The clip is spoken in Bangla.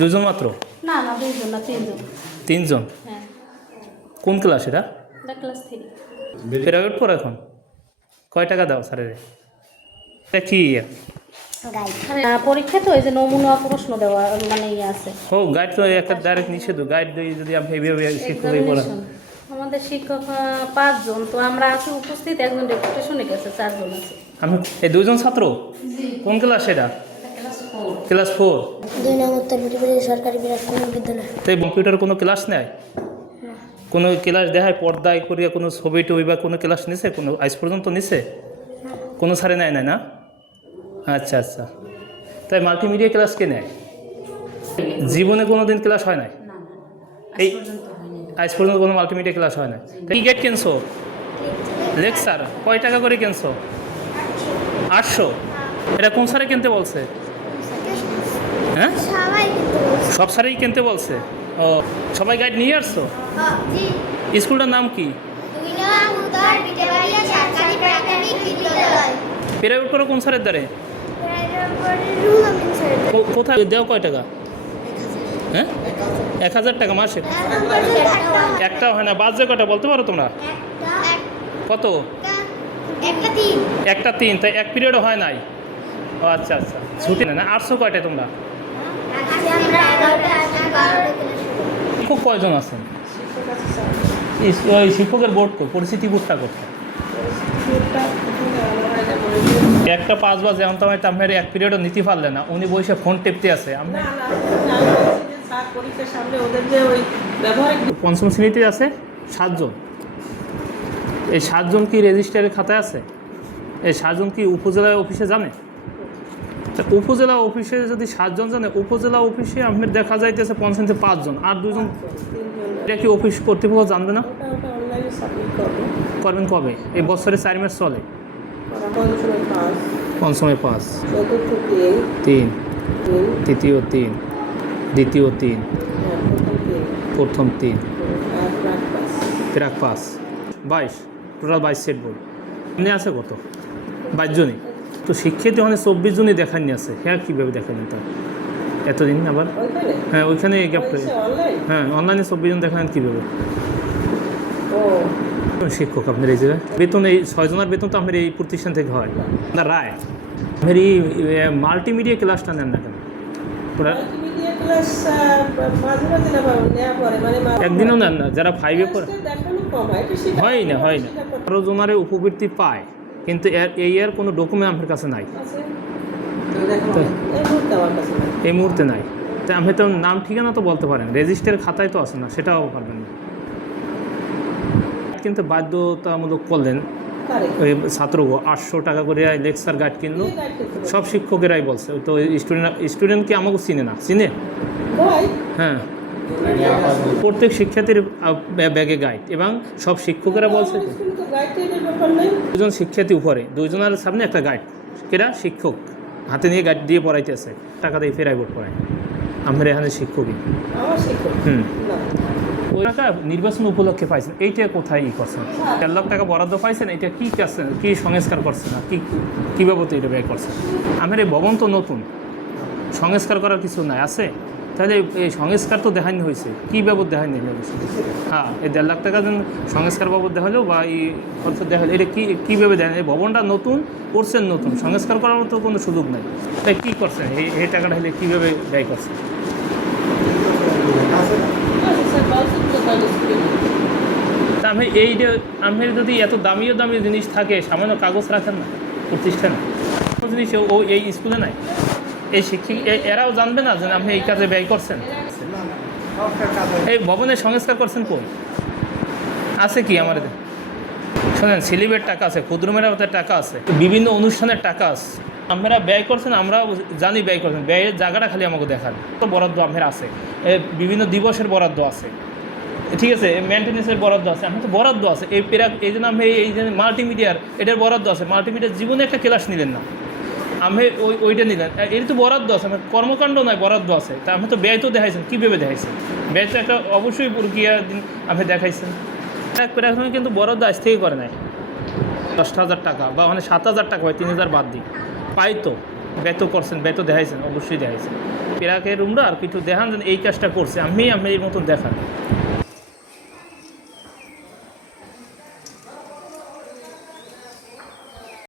দুজন মাত্র? না না, দুইজন না, তিনজন। তিনজন? হ্যাঁ। কোন ক্লাস এটা? এটা ক্লাস 3। প্রাইভেট পড়ো এখন? কয় টাকা দাও স্যারের? এটা কি পরীক্ষা তো এই যে নমুনা প্রশ্ন দেওয়া মানে আছে। ও গাইড তো একটা ডাইরেক্ট নিষেধ, গাইড যদি আপনি এইভাবে শিক্ষক পড়ান। আমাদের শিক্ষক 5 জন, তো আমরা আছি উপস্থিত, একজন ডেপুটেশনে গেছে, 4 জন আছে। আমি এই দুজন ছাত্র? কোন ক্লাস এটা? ক্লাস 4। 2 নং উত্তরপুরি সরকারি প্রাথমিক বিদ্যালয়। তো এই কম্পিউটার কোনো ক্লাস নেয়? কোনো ক্লাস দেখায় পর্দায় করিয়া কোনো ছবি টবি বা কোনো ক্লাস নিছে? কোনো আজ পর্যন্ত নিছে? কোনো স্যারে নেয় না? আচ্ছা আচ্ছা। তাই মাল্টিমিডিয়া ক্লাস কে নেয়? জীবনে কোনো দিন ক্লাস হয় নাই? এই আজ পর্যন্ত কোনো মাল্টিমিডিয়া ক্লাস হয় না। কি গেট কিনছো? লেকচার কয় টাকা করে কিনছো? 800। এটা কোন স্যারে কিনতে বলছে? হ্যাঁ, সব স্যারেই কিনতে বলছে। ও, সবাই গাইড নিয়ে আসছো? স্কুলটার নাম কি? প্রাইভেট করো কোন স্যারের দ্বারে? কোথায় দেও? কয় টাকা? হ্যাঁ, 1000 টাকা মাসে? একটাও হয় না। বাজে কটা বলতে পারো তোমরা? কত? একটা 3। তাই এক পিরিয়ডও হয় নাই? ও আচ্ছা আচ্ছা, ছুটি না। 800 কয়টায় তোমরা? শিক্ষক কয়জন আছেন? ওই শিক্ষকের বোর্ড তো পরিস্থিতি বোর্ডটা কোথায়? একটা 5 বাজে, এখন তো আমি আপনার এক পিরিয়ডও নিতে পারলে না, উনি বসে ফোন টেপতে আছে। আমরা পঞ্চম শ্রেণীতে আছে 7 জন। এই 7 জন কি রেজিস্ট্রারের খাতায় আছে? এই 7 জন কি উপজেলা অফিসে জানে? উপজেলা অফিসে যদি 7 জন জানে, উপজেলা অফিসে আপনার দেখা যাইতেছে পঞ্চায়েতে 5 জন আর 2 জন। এটা কি অফিস কর্তৃপক্ষ জানবে না? করবেন কবে? এই বছরে 4 মাস চলে। পঞ্চমে 5, 3, তৃতীয় 3, দ্বিতীয় 3, প্রথম 3, প্রাক 5, 22। টোটাল 22 সেট বই। এমনি আছে কত? 22 জনই। তো শিক্ষিত মানে 24 জনই দেখাননি আছে। হ্যাঁ, কীভাবে দেখানি তার এতদিন আবার? হ্যাঁ, ওইখানে গ্যাপটা। হ্যাঁ, অনলাইনে 24 জন দেখালেন কীভাবে? শিক্ষক আপনার এই জায়গায় বেতন, এই 6 জনের বেতন তো আপনার এই প্রতিষ্ঠান থেকে হয় না? রায় আপনার এই মাল্টিমিডিয়া ক্লাসটা নেন না কেন? একদিনও নেন না? যারা 5-এ পড়ে হয় না 12 জনের উপবৃত্তি পায়, কিন্তু এর কোনো ডকুমেন্ট আমার কাছে নাই, এই মুহূর্তে নাই। তাই আপনি তো নাম ঠিকানা তো বলতে পারেন, রেজিস্টারের খাতায় তো আছে না, সেটাও পারবেন না। কিন্তু বাধ্যতামূলক করলেন ওই ছাত্র 800 টাকা করে লেকচার গাইড কিনলো। সব শিক্ষকেরাই বলছে। তো স্টুডেন্ট কি আমাকে চিনে না? চিনে? হ্যাঁ, প্রত্যেক শিক্ষার্থীর ব্যাগে গাইড, এবং সব শিক্ষকেরা বলছে 2 জন শিক্ষার্থী উপরে, 2 জনের সামনে একটা গাইড। কেরা? শিক্ষক হাতে নিয়ে গাইড দিয়ে পড়াইতেছে, টাকা দিয়ে প্রাইভেট পড়ায়। আমরা এখানে শিক্ষকই। ওই টাকা নির্বাচন উপলক্ষে পাইছেন, এইটা কোথায় করছেন? 4 লাখ টাকা বরাদ্দ পাইছেন, এটা কী করছেন? কী সংস্কার করছেন? না কী বাবদ এটা ব্যয় করছেন? আমার এই ভবন তো নতুন, সংস্কার করার কিছু নাই আছে? তাহলে এই সংস্কার তো দেখানি হয়েছে, কী বাবদ দেখানি হয়েছে? হ্যাঁ, এই 1.5 লাখ টাকা যেন সংস্কার বাবদ দেখালো বা এই খরচ দেখালো, এটা কীভাবে দেখান? এই ভবনটা নতুন করছেন, নতুন সংস্কার করার মতো কোনো সুযোগ নেই। তাই কী করছেন? এই টাকাটা হলে কীভাবে ব্যয় করছেন? তা আমি আমি যদি এত দামি জিনিস থাকে, সামান্য কাগজ রাখেন না প্রতিষ্ঠানে? জিনিস এই স্কুলে নাই? এই শিক্ষক এরাও জানবে না যে আপনি এই কাজে ব্যয় করছেন? এই ভবনের সংস্কার করছেন কোন? আছে কি আমাদের? শোনেন, সিলিবের টাকা আছে, ক্ষুদ্র মেরামতের টাকা আছে, বিভিন্ন অনুষ্ঠানের টাকা আছে, আপনারা ব্যয় করছেন, আমরা জানি ব্যয় করছেন। ব্যয়ের জায়গাটা খালি আমাকে দেখান। তো বরাদ্দ আপনার আছে, বিভিন্ন দিবসের বরাদ্দ আছে, ঠিক আছে, মেনটেন্যান্সের বরাদ্দ আছে, আমি তো বরাদ্দ আছে। এই জন্য আমি এই যে মাল্টিমিডিয়ার এটার বরাদ্দ আছে। মাল্টিমিডিয়ার জীবনে একটা ক্লাস নিলেন না, আমি ওইটা নিলেন, এর তো বরাদ্দ আছে। আমার কর্মকাণ্ড নয়, বরাদ্দ আছে। তা আমি তো ব্যয় তো দেখাইছেন, কীভাবে দেখাইছেন? ব্যয় তো একটা অবশ্যই প্রক্রিয়া আপনি দেখাইছেন। প্রাথমিক কিন্তু বরাদ্দ আজ থেকে করে নাই। 10,000 টাকা বা মানে 7,000 টাকা হয়, 3,000 বাদ দিই পাই তো। ব্যত করছেন, ব্যত দেখাইছেন, অবশ্যই দেখাইছেন। পেরাকের রুমরা আর কিছু দেখান যেন এই কাজটা করছে, আমি এই মতন দেখান।